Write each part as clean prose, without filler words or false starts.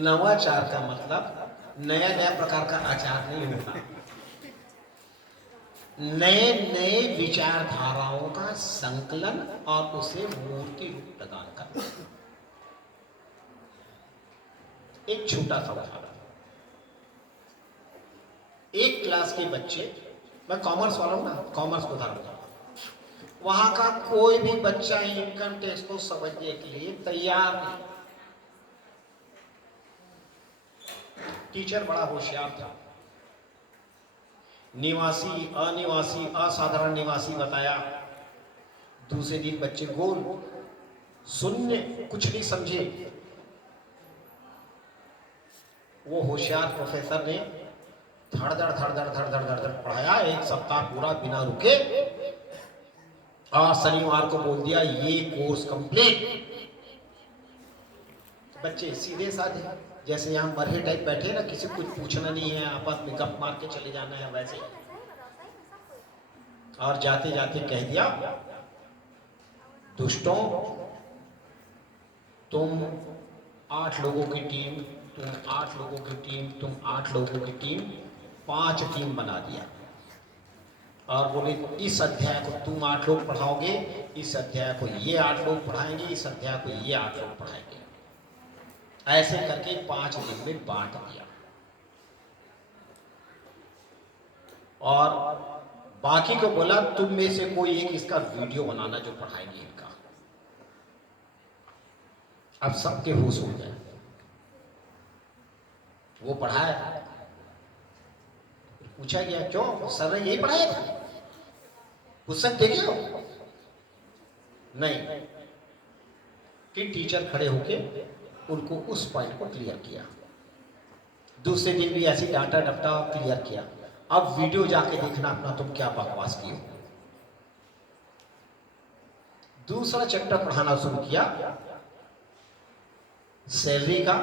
नवाचार का मतलब नया नया प्रकार का आचार नहीं होता, नए नए विचारधाराओं का संकलन और उसे मूर्ति रूप प्रदान करना। एक छोटा सा उदाहरण, एक क्लास के बच्चे, मैं कॉमर्स वाला हूं ना, कॉमर्स को उदाहरण दूंगा, वहां का कोई भी बच्चा इनकम टैक्स को समझने के लिए तैयार नहीं। टीचर बड़ा होशियार था, निवासी अनिवासी असाधारण निवासी बताया। दूसरे दिन बच्चे गोल शून्य, कुछ नहीं समझे। वो होशियार प्रोफेसर ने धड़धड़ धड़धड़ धड़धड़ धड़धड़ पढ़ाया, एक सप्ताह पूरा बिना रुके, और शनिवार को बोल दिया ये कोर्स कंप्लीट। बच्चे सीधे साधे, जैसे यहाँ मरहे टाइप बैठे ना, किसी कुछ पूछना नहीं है, आपस में गप मार के चले जाना है, वैसे। और जाते जाते कह दिया, दुष्टों, तुम 8 लोगों की टीम, तुम 8 लोगों की टीम, तुम 8 लोगों की टीम, 5 टीम बना दिया। और बोले इस अध्याय को तुम 8 लोग पढ़ाओगे, इस अध्याय को ये 8 लोग पढ़ाएंगे, इस अध्याय को ये 8 लोग पढ़ाएंगे। ऐसे करके 5 दिन में बांट दिया। और बाकी को बोला तुम में से कोई एक इसका वीडियो बनाना जो पढ़ाएंगे इनका। अब सबके होश हो गए, वो पढ़ाया। पूछा गया क्यों सर ने यही पढ़ाया था, पुस्तक देखे हो? नहीं। कि टीचर खड़े होके उनको उस पॉइंट को क्लियर किया। दूसरे दिन भी ऐसी डांटा डपटा क्लियर किया। अब वीडियो जाके देखना अपना तुम क्या बकवास किए हो। दूसरा चैप्टर पढ़ाना शुरू किया सैलरी का,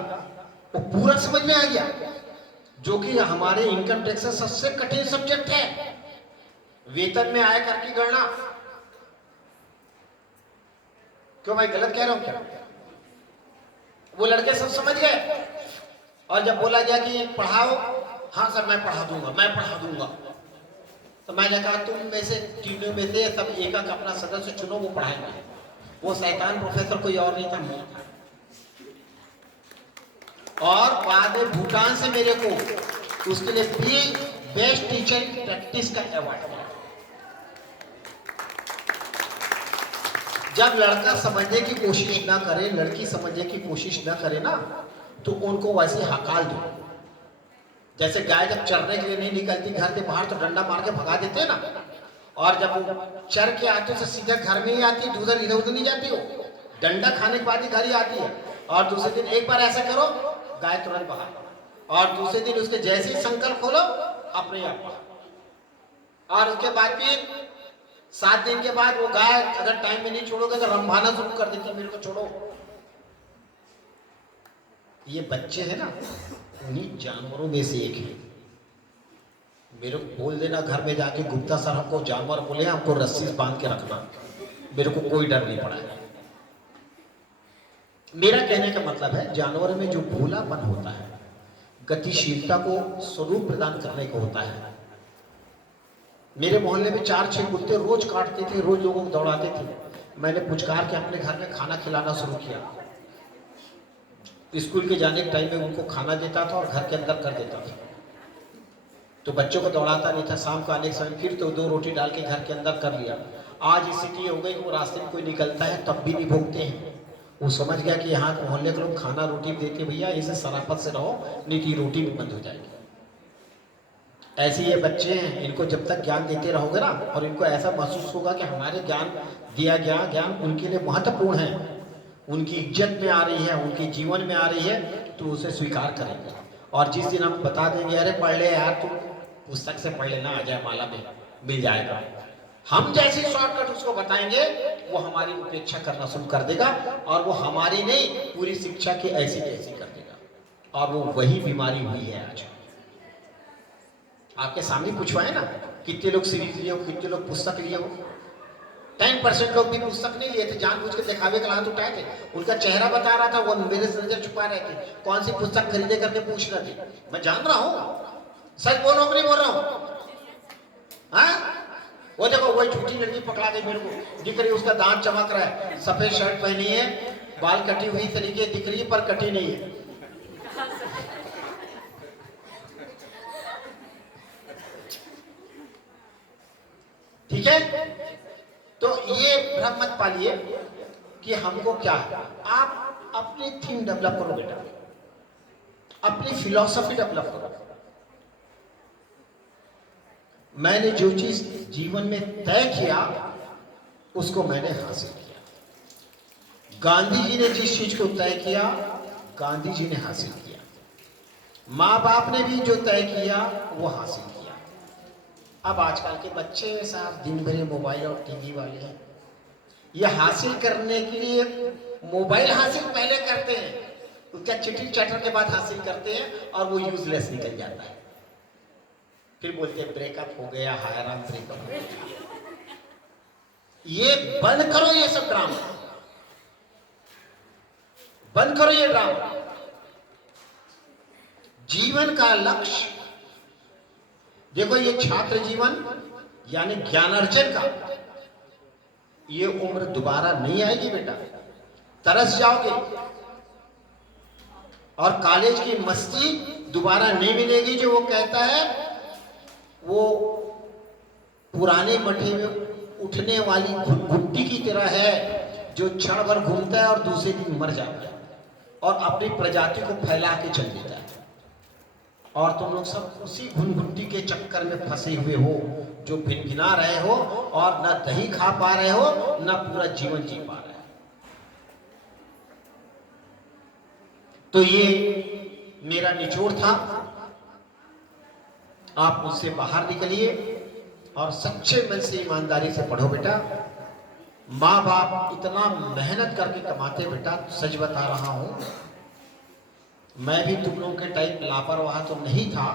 वो पूरा समझ में आ गया, जो कि हमारे इनकम टैक्स से सबसे कठिन सब्जेक्ट है, वेतन में आयकर की गणना। क्यों भाई गलत कह रहा हूं क्या? वो लड़के सब समझ गए। और जब बोला गया कि पढ़ाओ, हाँ सर मैं पढ़ा दूंगा, मैं पढ़ा दूंगा। तो मैंने कहा तुम में से टीमों में से सब एक एक अपना सदस्य चुनो, वो पढ़ाएंगे। वो शैतान प्रोफेसर कोई और नहीं था, मैं था। और बाद में भूटान से मेरे को उसके लिए भी बेस्ट टीचर प्रैक्टिस का अवार्ड मिला। जब लड़का समझने की कोशिश ना करे, लड़की समझने की कोशिश ना करे ना, तो उनको वैसे हकाल दो। जैसे गाय जब चरने के लिए नहीं निकलती घर के बाहर तो डंडा मार के भगा देते हैं ना, और जब वो चर के आते तो सीधा घर में ही आती, दूसरा इधर उधर नहीं जाती हो, डंडा खाने के बाद ही घर ही आती है। और दूसरे दिन एक बार ऐसा करो, गाय तुरंत बाहर, और दूसरे दिन उसके जैसे ही संकल्प खोलो अपने आप बाहर। और उसके बाद फिर 7 दिन के बाद वो गाय अगर टाइम में नहीं छोड़ोगे तो रंभाना शुरू कर देती, मेरे को छोड़ो। ये बच्चे हैं ना, उन्हीं जानवरों में से एक है। मेरे को बोल देना घर में जाके गुप्ता सर हमको जानवर बोले, हमको रस्सी बांध के रखना, मेरे को कोई डर नहीं पड़ा है। मेरा कहने का मतलब है जानवर में जो भोलापन होता है, गतिशीलता को स्वरूप प्रदान करने को होता है। मेरे मोहल्ले में 4-6 कुत्ते रोज काटते थे, रोज लोगों को दौड़ाते थे। मैंने पुचकार के अपने घर में खाना खिलाना शुरू किया। स्कूल के जाने के टाइम में उनको खाना देता था और घर के अंदर कर देता था, तो बच्चों को दौड़ाता नहीं था। शाम को आने के समय फिर तो 2 रोटी डाल के घर के अंदर कर लिया। आज स्थिति हो गई कि वो रास्ते में कोई निकलता है तब भी नहीं भोगते हैं। वो समझ गया कि यहाँ मोहल्ले के लोग खाना रोटी देते, भैया इसे शराफत से रहो, नहीं तो रोटी भी बंद हो जाएगी। ऐसे ये बच्चे हैं, इनको जब तक ज्ञान देते रहोगे ना, और इनको ऐसा महसूस होगा कि हमारे ज्ञान दिया गया ज्ञान उनके लिए महत्वपूर्ण है, उनकी इज्जत में आ रही है, उनके जीवन में आ रही है, तो उसे स्वीकार करेंगे। और जिस दिन हम बता देंगे अरे पढ़ ले यार, तुम पुस्तक से पढ़ लेना, अजय माला में मिल जाएगा, हम जैसी शॉर्टकट उसको बताएंगे, वो हमारी उपेक्षा करना शुरू कर देगा, और वो हमारी नहीं पूरी शिक्षा की ऐसी तैसी कर देगा। और वो वही बीमारी हुई है आज। आपके सामने पूछवाए ना, कितने लोग सीरीज लिए हो, कितने लोग पुस्तक लिए हो। 10% लोग भी पुस्तक नहीं लिए थे, जानबूझ के दिखावे का हाथ उठाए थे। उनका चेहरा बता रहा था, वो मेरे से नजर छुपा रहे थे, कौन सी पुस्तक खरीदे करके पूछ रहे थे। मैं जान रहा हूँ, सच बोल रहा हूँ, नहीं बोल रहा हूँ। हाँ, वो देखो वही झूठी लड़की पकड़ा गई, मेरे को दिख रही, उसका दांत चमक रहा है, सफेद शर्ट पहनी है, बाल कटी हुई तरीके दिख रही है पर कटी नहीं है। ठीक है, तो ये भ्रम मत पालिए कि हमको क्या है। आप अपनी थीम डेवलप करो बेटा, अपनी फिलॉसफी डेवलप करो। मैंने जो चीज जीवन में तय किया उसको मैंने हासिल किया। गांधी जी ने जिस चीज को तय किया, गांधी जी ने हासिल किया। माँ बाप ने भी जो तय किया वो हासिल किया। अब आजकल के बच्चे साहब दिन भर मोबाइल और टीवी वाले हैं। ये हासिल करने के लिए मोबाइल हासिल पहले करते हैं, उसका चिट्ठी चैटर के बाद हासिल करते हैं और वो यूजलेस निकल जाता है। फिर बोलते हैं ब्रेकअप हो गया, हायरान ब्रेकअप हो गया। ये बंद करो, ये सब ड्रामा बंद करो, ये ड्रामा। जीवन का लक्ष्य देखो, ये छात्र जीवन यानी ज्ञानार्जन का, ये उम्र दोबारा नहीं आएगी बेटा, तरस जाओगे। और कॉलेज की मस्ती दोबारा नहीं मिलेगी। जो वो कहता है, वो पुराने मठे में उठने वाली गुट्टी की तरह है, जो क्षण भर घूमता है और दूसरे दिन मर जाता है और अपनी प्रजाति को फैला के चल देता है। और तुम लोग सब उसी घुनघुट्टी के चक्कर में फंसे हुए हो, जो भिनभिना रहे हो और न दही खा पा रहे हो, न पूरा जीवन जी पा रहे हो। तो ये मेरा निचोड़ था। आप मुझसे बाहर निकलिए और सच्चे मन से ईमानदारी से पढ़ो बेटा। माँ बाप इतना मेहनत करके कमाते बेटा, सच बता रहा हूं, मैं भी तुम लोगों के टाइप लापरवाह तो नहीं था,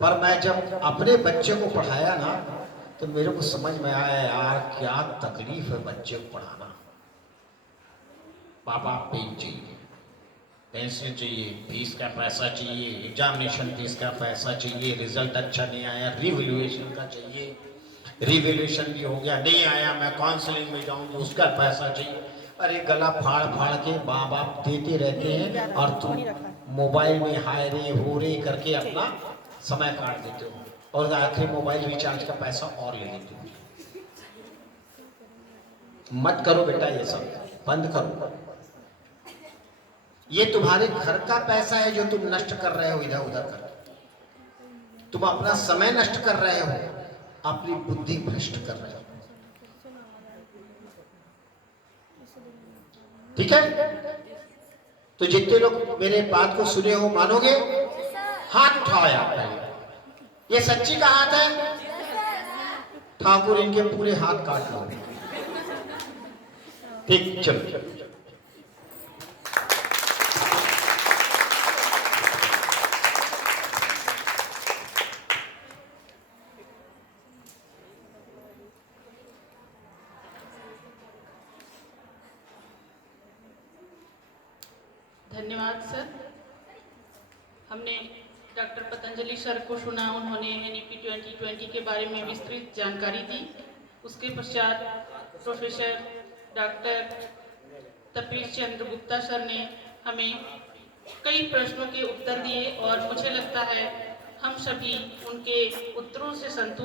पर मैं जब अपने बच्चे को पढ़ाया ना, तो मेरे को समझ में आया यार क्या तकलीफ है बच्चे को पढ़ाना। पापा पेन चाहिए, पेंसिल चाहिए, फीस का पैसा चाहिए, एग्जामिनेशन फीस का पैसा चाहिए, रिजल्ट अच्छा नहीं आया रिवैल्यूएशन का चाहिए, रिवैल्यूएशन भी हो गया नहीं आया, मैं काउंसलिंग में जाऊंगी उसका पैसा चाहिए। अरे गला फाड़ फाड़ के माँ बाप देते रहते हैं और तुम मोबाइल में हाय रे हो रे करके अपना समय काट देते हो और आखिर मोबाइल रिचार्ज का पैसा और ले लेते हो। मत करो बेटा, ये सब बंद करो। ये तुम्हारे घर का पैसा है जो तुम नष्ट कर रहे हो इधर उधर कर। तुम अपना समय नष्ट कर रहे हो, अपनी बुद्धि भ्रष्ट कर रहे हो। ठीक है, तो जितने लोग मेरे बात को सुने हो मानोगे, हाथ उठाओ यार पहले। ये सच्ची का हाथ है, ठाकुर इनके पूरे हाथ काट लो। ठीक, चलो। धन्यवाद सर। हमने डॉक्टर पतंजलि सर को सुना, उन्होंने NEP 2020 के बारे में विस्तृत जानकारी दी। उसके पश्चात प्रोफेसर डॉक्टर तपीश चंद्र गुप्ता सर ने हमें कई प्रश्नों के उत्तर दिए और मुझे लगता है हम सभी उनके उत्तरों से संतुष्ट